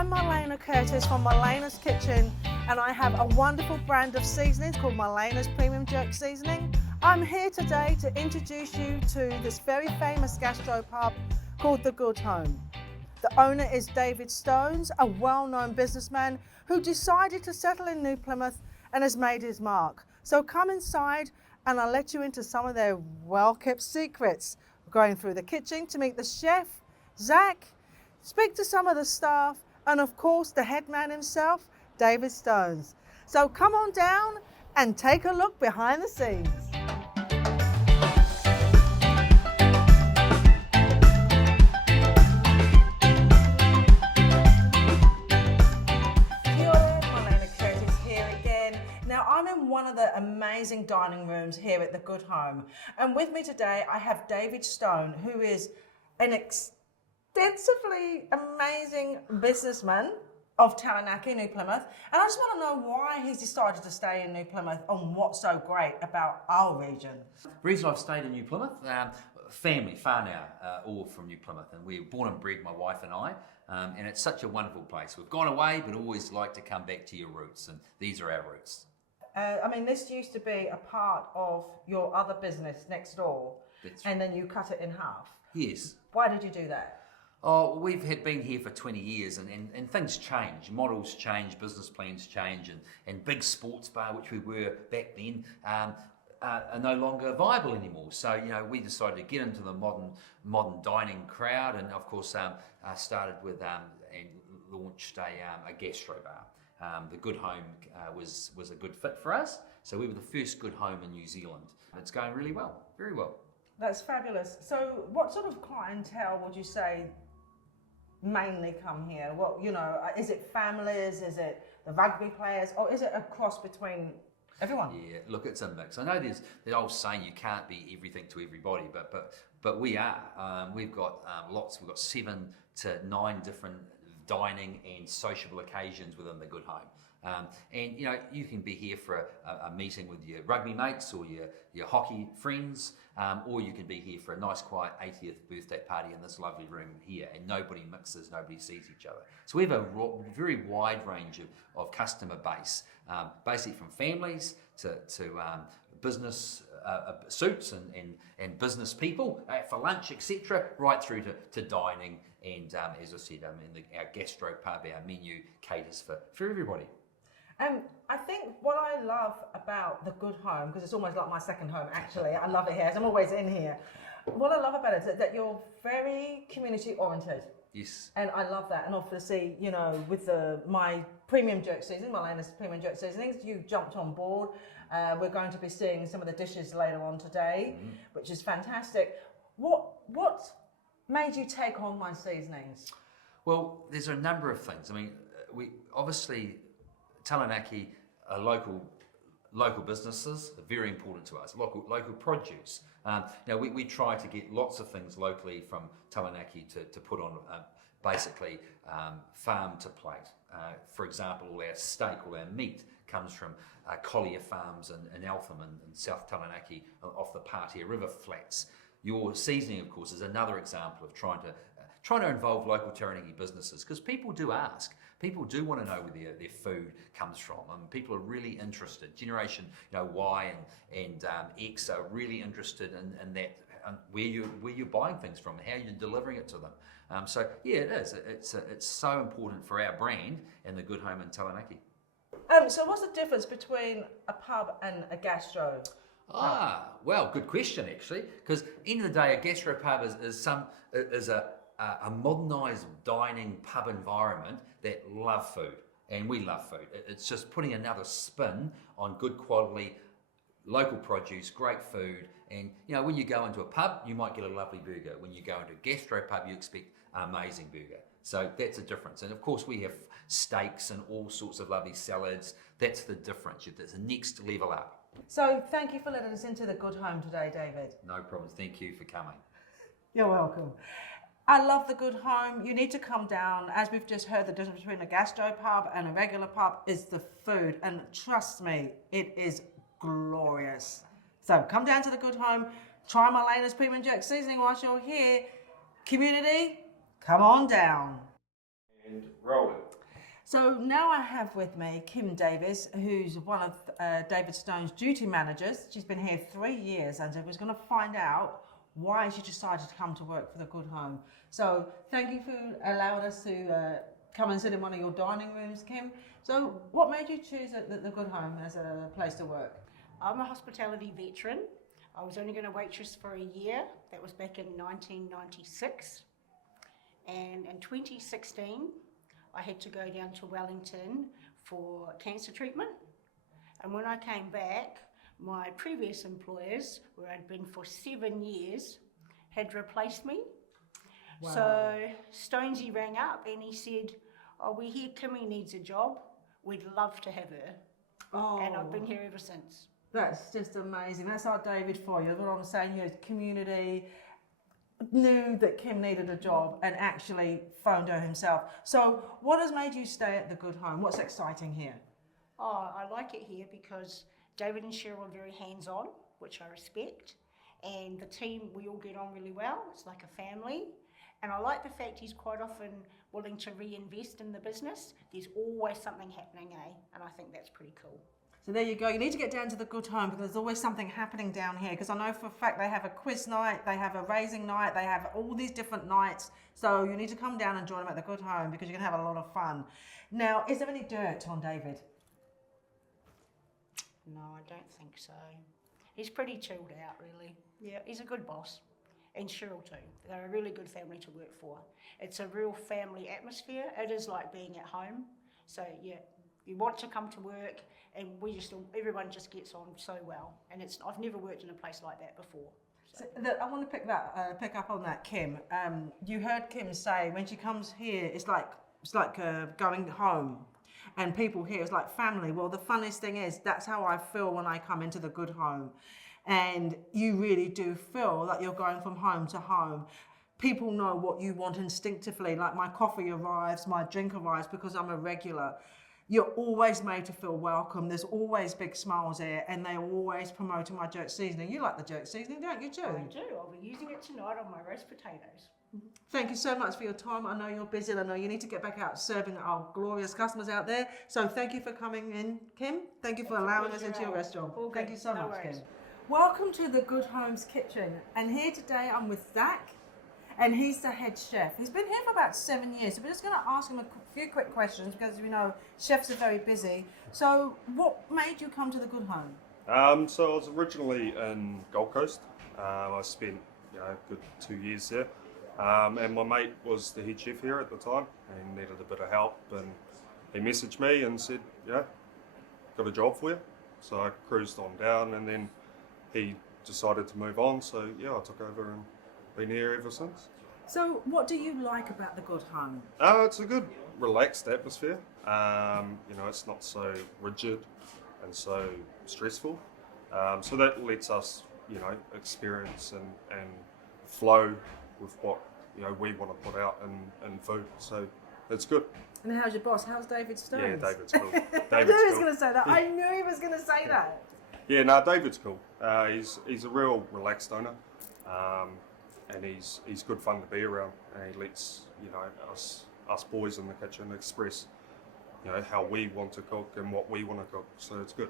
I'm Marlaina Curtis from Marlaina'S Kitchen, and I have a wonderful brand of seasonings called Marlaina'S Premium Jerk Seasoning. I'm here today to introduce you to this very famous gastropub called The Good Home. The owner is David Stones, a well-known businessman who decided to settle in New Plymouth and has made his mark. So come inside and I'll let you into some of their well-kept secrets. We're going through the kitchen to meet the chef, Zach, speak to some of the staff, and of course the head man himself, David Stones. So come on down and take a look behind the scenes. Now I'm in one of the amazing dining rooms here at the Good Home, and with me today I have David Stone, who is an extensively amazing businessman of Taranaki, New Plymouth, and I just want to know why he's decided to stay in New Plymouth and what's so great about our region. The reason I've stayed in New Plymouth, family, far now, all from New Plymouth, and we were born and bred, my wife and I, and it's such a wonderful place. We've gone away, but always like to come back to your roots, and these are our roots. I mean, this used to be a part of your other business next door, and then you cut it in half. Yes. Why did you do that? Oh, we've been here for 20 years and things change, models change, business plans change, and big sports bar, which we were back then, are no longer viable anymore. So, you know, we decided to get into the modern dining crowd, and of course started with and launched a gastro bar. The Good Home was a good fit for us, so we were the first Good Home in New Zealand. It's going really well, very well. That's fabulous. So what sort of clientele would you say mainly come here? What, you know, is it families, is it the rugby players, or is it a cross between everyone? Yeah, look, it's a mix. I know there's the old saying you can't be everything to everybody, but we are. We've got lots. We've got 7 to 9 different dining and sociable occasions within the Good Home. And you know, you can be here for a meeting with your rugby mates or your hockey friends, or you can be here for a nice quiet 80th birthday party in this lovely room here, and nobody mixes, nobody sees each other. So we have a very wide range of customer base, basically from families to business suits and business people for lunch, etc., right through to dining. And as I said, our gastro pub, our menu caters for everybody. I think what I love about the Good Home, because it's almost like my second home actually, I love it here, I'm always in here. What I love about it is that you're very community oriented. Yes. And I love that, and obviously, you know, with my premium jerk seasoning, Marlaina'S Premium Jerk Seasonings, you jumped on board. We're going to be seeing some of the dishes later on today, which is fantastic. What made you take on my seasonings? Well, there's a number of things. I mean, we obviously, Taranaki, local businesses are very important to us. Local produce. Now we try to get lots of things locally from Taranaki to put on basically farm to plate. For example, all our steak, all our meat comes from Collier Farms in Eltham and South Taranaki off the Patea River flats. Your seasoning, of course, is another example of trying to involve local Taranaki businesses, because people do ask. People do want to know where their food comes from, and people are really interested. Generation, Y and X are really interested in that, where you're buying things from, how you're delivering it to them. So yeah, it is. It's so important for our brand and the Good Home in Taranaki. So what's the difference between a pub and a gastro? Well, good question actually, because end of the day, a gastropub is a modernised dining pub environment that love food, and we love food. It's just putting another spin on good quality, local produce, great food, and you know, when you go into a pub, you might get a lovely burger. When you go into a gastropub, you expect an amazing burger. So that's a difference. And of course, we have steaks and all sorts of lovely salads. That's the difference. That's the next level up. So thank you for letting us into the Good Home today, David. No problems. Thank you for coming. You're welcome. I love the Good Home. You need to come down. As we've just heard, the difference between a gastropub and a regular pub is the food. And trust me, it is glorious. So come down to the Good Home. Try Marlaina'S Premium Jerk Seasoning whilst you're here. Community, come on down. And roll it. So now I have with me Kim Davis, who's one of David Stone's duty managers. She's been here 3 years, and we're going to find out why she decided to come to work for the Good Home. So thank you for allowing us to come and sit in one of your dining rooms, Kim. So what made you choose the Good Home as a place to work? I'm a hospitality veteran. I was only going to waitress for a year. That was back in 1996. And in 2016, I had to go down to Wellington for cancer treatment. And when I came back, my previous employers, where I'd been for 7 years, had replaced me. Wow. So Stonesy rang up and he said, "Oh, we hear Kimmy needs a job. We'd love to have her." Oh. And I've been here ever since. That's just amazing. That's our David for you. What I'm saying here is community knew that Kim needed a job and actually phoned her himself. So what has made you stay at the Good Home? What's exciting here? Oh, I like it here because David and Cheryl are very hands-on, which I respect. And the team, we all get on really well. It's like a family. And I like the fact he's quite often willing to reinvest in the business. There's always something happening, eh? And I think that's pretty cool. So there you go. You need to get down to the Good Home because there's always something happening down here. Because I know for a fact they have a quiz night, they have a raising night, they have all these different nights. So you need to come down and join them at the Good Home because you're going to have a lot of fun. Now, is there any dirt on David? No, I don't think so. He's pretty chilled out, really. Yeah, he's a good boss. And Cheryl too. They're a really good family to work for. It's a real family atmosphere. It is like being at home. So yeah, you want to come to work, and everyone just gets on so well. And I've never worked in a place like that before. So. I want to pick up on that, Kim. You heard Kim say when she comes here, it's like going home. And people here, it's like family. Well, the funniest thing is, that's how I feel when I come into the Good Home. And you really do feel like you're going from home to home. People know what you want instinctively, like my coffee arrives, my drink arrives because I'm a regular. You're always made to feel welcome. There's always big smiles here, and they're always promoting my jerk seasoning. You like the jerk seasoning, don't you, too? I do. I'll be using it tonight on my roast potatoes. Thank you so much for your time. I know you're busy and I know you need to get back out serving our glorious customers out there. So thank you for coming in, Kim. Thank you for allowing us into your restaurant. Thank you so much, Kim. Welcome to the Good Home's kitchen. And here today I'm with Zach, and he's the head chef. He's been here for about 7 years. So we're just going to ask him a few quick questions because we know chefs are very busy. So what made you come to the Good Home? So I was originally in Gold Coast. I spent a good 2 years there. And my mate was the head chef here at the time and needed a bit of help, and he messaged me and said, "Yeah, got a job for you." So I cruised on down, and then he decided to move on, so yeah, I took over and been here ever since. So what do you like about the Good Home? It's a good relaxed atmosphere. It's not so rigid and so stressful. So that lets us, experience and flow with what we want to put out in food. So it's good. And how's your boss? How's David Stone? Yeah, David's cool. I knew he was going to say that. I knew he was going to say that. Yeah, no, David's cool. He's a real relaxed owner, and he's good fun to be around. And he lets us boys in the kitchen express how we want to cook and what we want to cook. So it's good.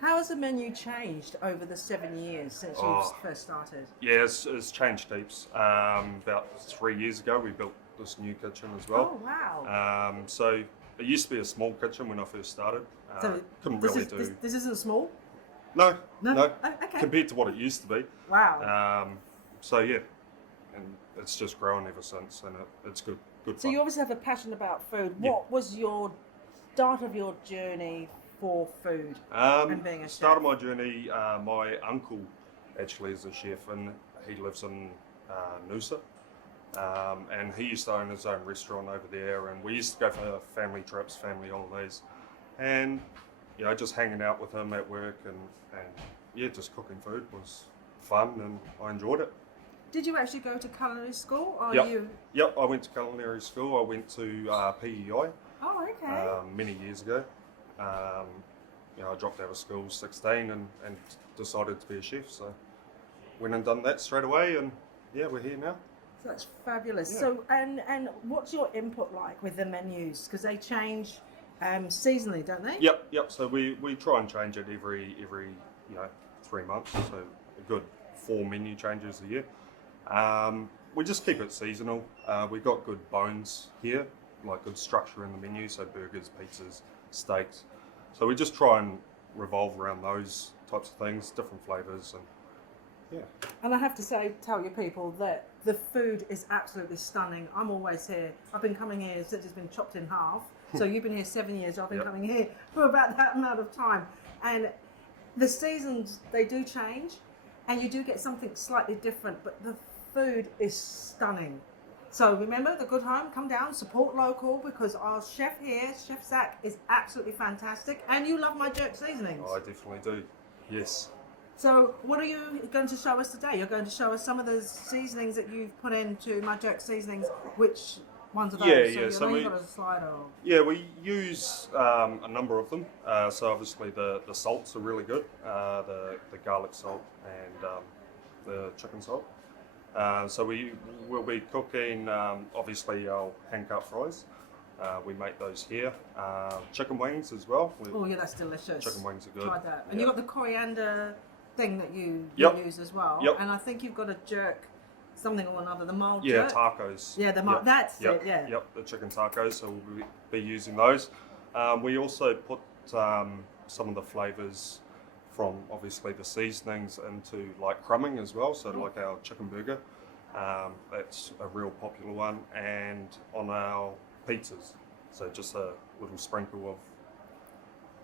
How has the menu changed over the 7 years since you first started? Yeah, it's changed heaps. About 3 years ago, we built this new kitchen as well. Oh wow! So it used to be a small kitchen when I first started. So couldn't this really is, do. This isn't small. No. Oh, okay. Compared to what it used to be. Wow. So yeah, and it's just grown ever since, and it's good. Good So fun. you obviously have a passion about food. Yeah. What was your start of your journey for food and being a chef? Start of my journey, my uncle actually is a chef, and he lives in Noosa. And he used to own his own restaurant over there, and we used to go for family trips, family holidays, and just hanging out with him at work and just cooking food was fun, and I enjoyed it. Did you actually go to culinary school, or Yep. you? Yep, I went to culinary school. I went to PEI Oh, okay. many years ago. I dropped out of school 16 and decided to be a chef, so went and done that straight away, and yeah, we're here now. So that's fabulous. Yeah. So and what's your input like with the menus? Because they change seasonally, don't they? Yep. So we try and change it every 3 months. So a good 4 menu changes a year. We just keep it seasonal. We've got good bones here, like good structure in the menu. So burgers, pizzas, steaks. So we just try and revolve around those types of things, different flavours, and yeah. And I have to tell you people that the food is absolutely stunning. I'm always here. I've been coming here since it's been chopped in half. So you've been here 7 years. I've been Yep. coming here for about that amount of time. And the seasons, they do change, and you do get something slightly different, but the food is stunning. So remember, the Good Home, come down, support local, because our chef here, Chef Zach, is absolutely fantastic. And you love my jerk seasonings. I definitely do. Yes. So what are you going to show us today? You're going to show us some of the seasonings that you've put into my jerk seasonings. Which ones are those? Yeah. So you've got a slide or... Yeah, we use a number of them. So obviously the salts are really good. The garlic salt and the chicken salt. So will be cooking obviously our hand cut fries. We make those here. Chicken wings as well. Oh yeah, that's delicious. Chicken wings are good. Try that. And Yeah. you've got the coriander thing that you Yep. use as well. Yep. And I think you've got a jerk, something or another, the mild Yeah, jerk. tacos. Yeah, the Yep. that's Yep. it. Yeah. Yep, the chicken tacos. So we'll be using those. We also put some of the flavours from obviously the seasonings into like crumbing as well. So like our chicken burger, that's a real popular one, and on our pizzas. So just a little sprinkle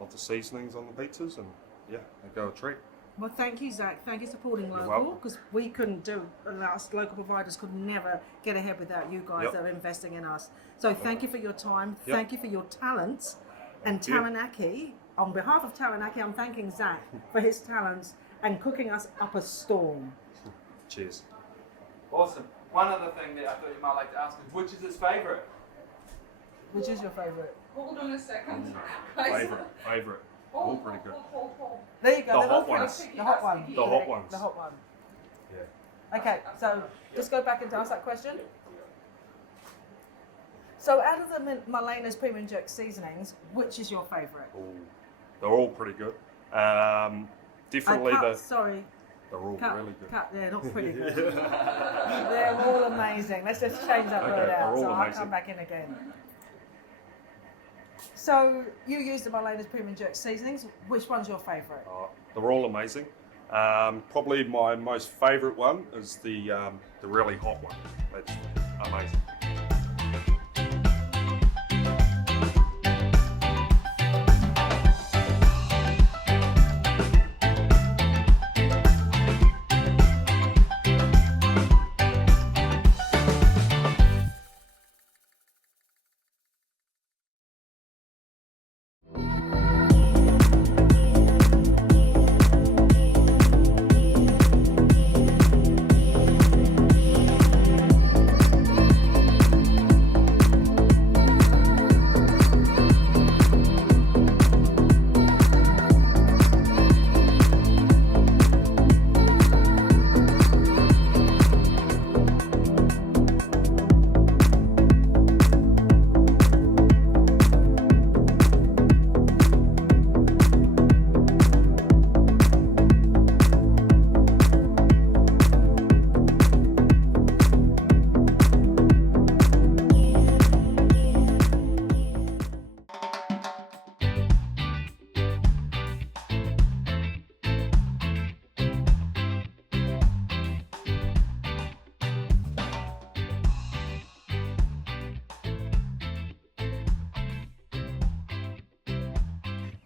of the seasonings on the pizzas, and yeah, they go a treat. Well, thank you, Zach. Thank you for supporting You're local, welcome. because we couldn't do it. Us local providers could never get ahead without you guys Yep. that are investing in us. So thank you for your time. Yep. Thank you for your talents. And Thank you. Taranaki, on behalf of Taranaki, I'm thanking Zach for his talents and cooking us up a storm. Cheers. Awesome. One other thing that I thought you might like to ask is, which is his favourite? Which is your favourite? Hold on a second. Guys. Favorite. All pretty good. There you go. The they're all hot pretty- ones. The hot one. The hot ones. The hot one. Yeah. Okay, so just go back and ask that question. So out of the Marlaina'S Premium Jerk seasonings, which is your favourite? Ooh, they're all pretty good. Definitely Sorry, they're all cut, really good. cut. They're not pretty good. They're all amazing. Let's just change that Okay, word they're out. all So I'll amazing. come back in again. So you use the Marlaina'S Premium Jerk seasonings. Which one's your favourite? They're all amazing. Probably my most favourite one is the really hot one. That's amazing.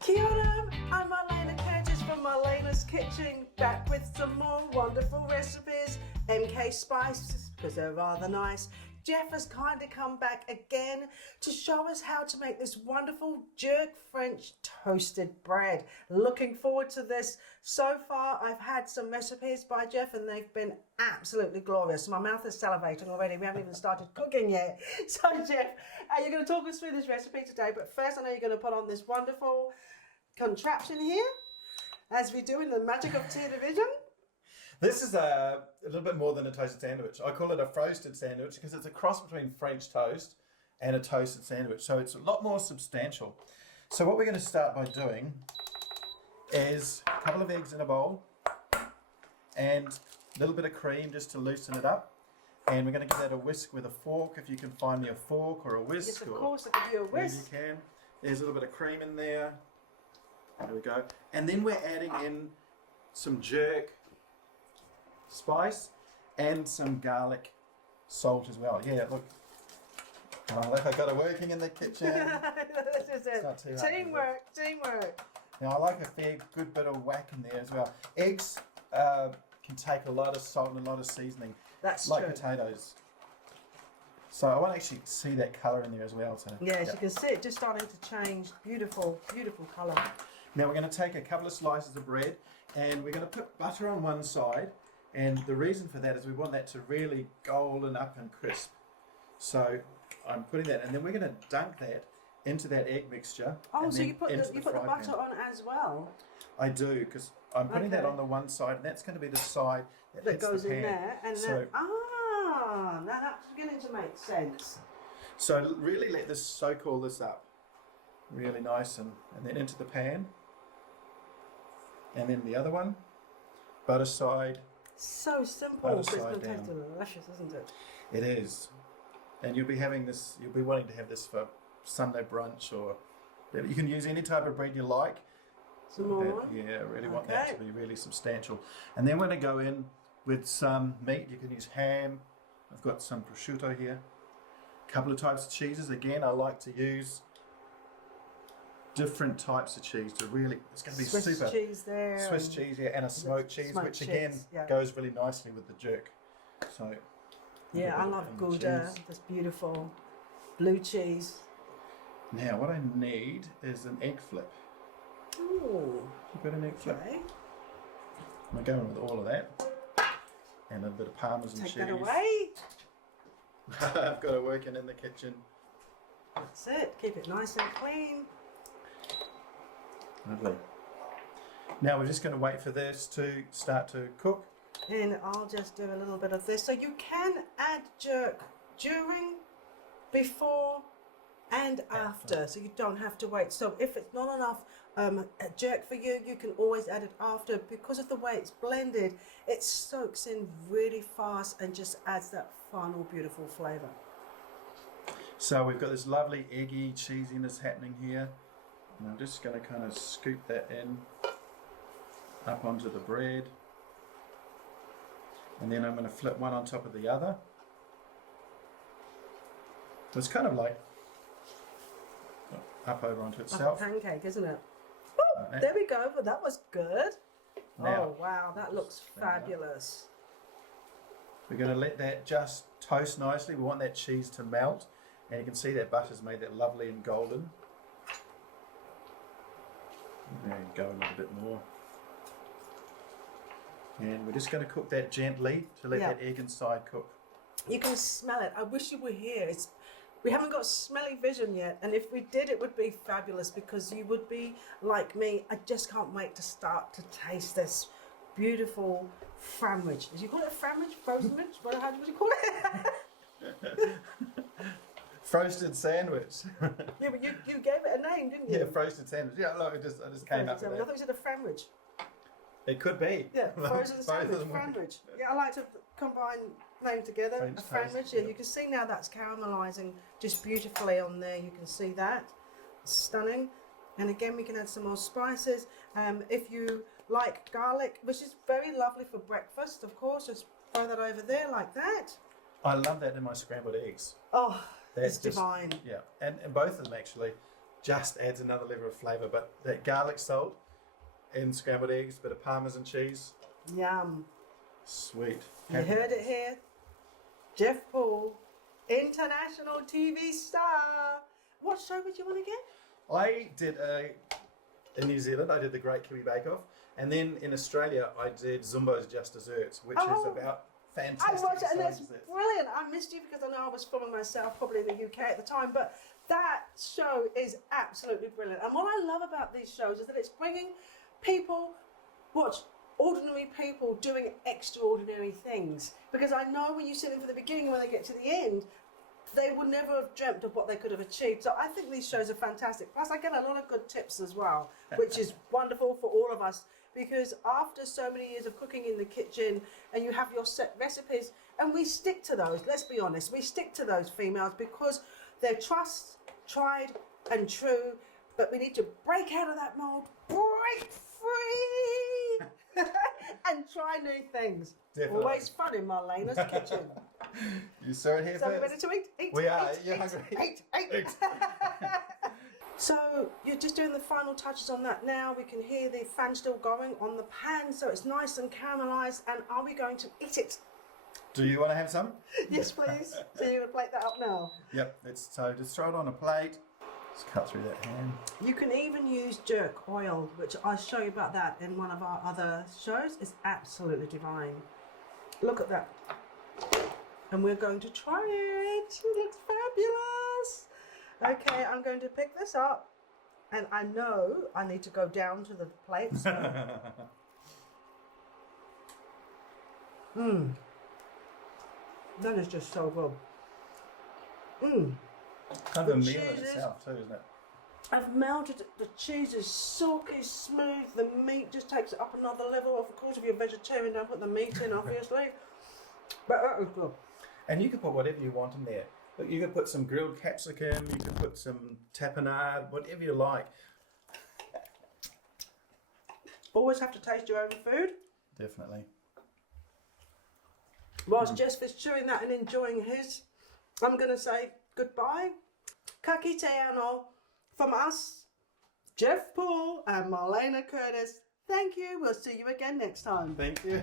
Kia ora, I'm Marlaina Curtis from Marlaina'S Kitchen, back with some more wonderful recipes. MK Spices, because they're rather nice. Jeff has kindly come back again to show us how to make this wonderful jerk French toasted bread. Looking forward to this. So far, I've had some recipes by Jeff and they've been absolutely glorious. My mouth is salivating already. We haven't even started cooking yet. So Jeff, you're going to talk us through this recipe today, but first I know you're going to put on this wonderful contraption here, as we do in the magic of television. This is a little bit more than a toasted sandwich. I call it a frosted sandwich because it's a cross between French toast and a toasted sandwich. So it's a lot more substantial. So what we're going to start by doing is a couple of eggs in a bowl and a little bit of cream just to loosen it up. And we're going to give that a whisk with a fork. If you can find me a fork or a whisk. Yes, of course, I could do a whisk. You can. There's a little bit of cream in there. There we go. And then we're adding in some jerk spice and some garlic salt as well. Yeah, look. Oh, look, I got it working in the kitchen. This is it. Not too hard, Teamwork, teamwork. Now I like a fair good bit of whack in there as well. Eggs can take a lot of salt and a lot of seasoning, That's like true. potatoes. So I want to actually see that colour in there as well. So, Yes, you can see it just starting to change. Beautiful, beautiful colour. Now we're going to take a couple of slices of bread and we're going to put butter on one side. And the reason for that is we want that to really golden up and crisp. So I'm putting that, and then we're going to dunk that into that egg mixture. Oh, and so then you put into the fry butter pan. on as well. I do, because I'm putting that Okay. on the one side, and that's going to be the side that, That hits goes the pan. in there, and So- then now that's beginning to make sense. So really let this soak all this up, really nice, and then into the pan, and then the other one, butter side. So simple, Butter but it's going side to taste down. delicious, isn't it? It is, and you'll be having this. You'll be wanting to have this for Sunday brunch, or you can use any type of bread you like. Some more. Yeah, really want that Okay. to be really substantial. And then we're going to go in with some meat. You can use ham. I've got some prosciutto here. A couple of types of cheeses. Again, I like to use different types of cheese to really, it's going to be Swiss super. cheese there. Swiss and- cheese, yeah, and a smoked cheese, smoked which again cheese, yeah. goes really nicely with the jerk. So, Yeah, I love and Gouda. cheese. This beautiful blue cheese. Now, what I need is an egg flip. Ooh, You got an egg flip? okay. I'm going with all of that. And a bit of Parmesan Take cheese. that away. I've got it working in the kitchen. That's it. Keep it nice and clean. Lovely. Now we're just going to wait for this to start to cook. And I'll just do a little bit of this. So you can add jerk during, before, and after. So you don't have to wait. So if it's not enough jerk for you, you can always add it after. Because of the way it's blended, it soaks in really fast and just adds that final beautiful flavour. So we've got this lovely eggy cheesiness happening here. And I'm just going to kind of scoop that in up onto the bread. And then I'm going to flip one on top of the other. So it's kind of like up over onto Like a itself. pancake, isn't it? Like that. There we go. But that was good. Now, Oh wow, that looks stand up. fabulous. We're going to let that just toast nicely. We want that cheese to melt. And you can see that butter's made that lovely and golden. There you go, a little bit more. And we're just going to cook that gently to let Yeah. that egg inside cook. You can smell it. I wish you were here. We haven't got smelly vision yet, and if we did, it would be fabulous because you would be like me. I just can't wait to start to taste this beautiful sandwich. Did you call it a sandwich? Frozen sandwich? How would you call it? Frosted sandwich. Yeah, but you gave it a name, didn't you? Yeah, frosted sandwich. Yeah, look, I just came up with I that. thought you said a sandwich. It could be. Yeah, frozen Both of sandwich, them would be. sandwich. Yeah, I like to combine name together. French A toast, sandwich. Yeah, yeah. you can see now that's caramelizing just beautifully on there. You can see that. Stunning. And again, we can add some more spices. If you like garlic, which is very lovely for breakfast, of course, just throw that over there like that. I love that in my scrambled eggs. Oh, That's it's just- divine. Yeah, and both of them actually just adds another level of flavour. But that garlic salt in scrambled eggs, bit of Parmesan cheese, Yum. sweet. You heard it here. Jeff Paul, international TV star. What show would you want to get? I did in New Zealand. I did the Great Kiwi Bake Off, and then in Australia, I did Zumbo's Just Desserts, which Oh. is about I fantastic watched it, and side it's desserts. brilliant. I missed you because I know I was filming myself, probably in the UK at the time, but that show is absolutely brilliant. And what I love about these shows is that it's bringing people, ordinary people doing extraordinary things. Because I know when you see them from the beginning, when they get to the end, they would never have dreamt of what they could have achieved. So I think these shows are fantastic. Plus, I get a lot of good tips as well, which is wonderful for all of us. Because after so many years of cooking in the kitchen and you have your set recipes, and we stick to those, let's be honest, we stick to those females because they're tried and true, but we need to break out of that mold, break free, and try new things. Definitely. Always fun in Marlaina'S kitchen. You saw it here So we first. ready to eat? Eat, We are. eat, You're eat, hungry. eat. So you're just doing the final touches on that now. We can hear the fan still going on the pan, so it's nice and caramelised. And are we going to eat it? Do you want to have some? Yes, please. So you're going to plate that up now. Yep. So just throw it on a plate. Just cut through that ham. You can even use jerk oil, which I'll show you about that in one of our other shows. It's absolutely divine. Look at that. And we're going to try it. It looks fabulous. Okay, I'm going to pick this up. And I know I need to go down to the plates. That is just so good. Kind of a The meal in cheese is- itself too, isn't it? I've melted it. The cheese is silky smooth. The meat just takes it up another level. Of course, if you're vegetarian, don't put the meat in, obviously. But that was good. And you could put whatever you want in there. Look, you could put some grilled capsicum, you could put some tapenade, whatever you like. Always have to taste your own food. Definitely. Whilst Jeff is chewing that and enjoying his, I'm going to say goodbye. Ka kite anō from us, Jeff Paul and Marlaina Curtis. Thank you. We'll see you again next time. Thank you.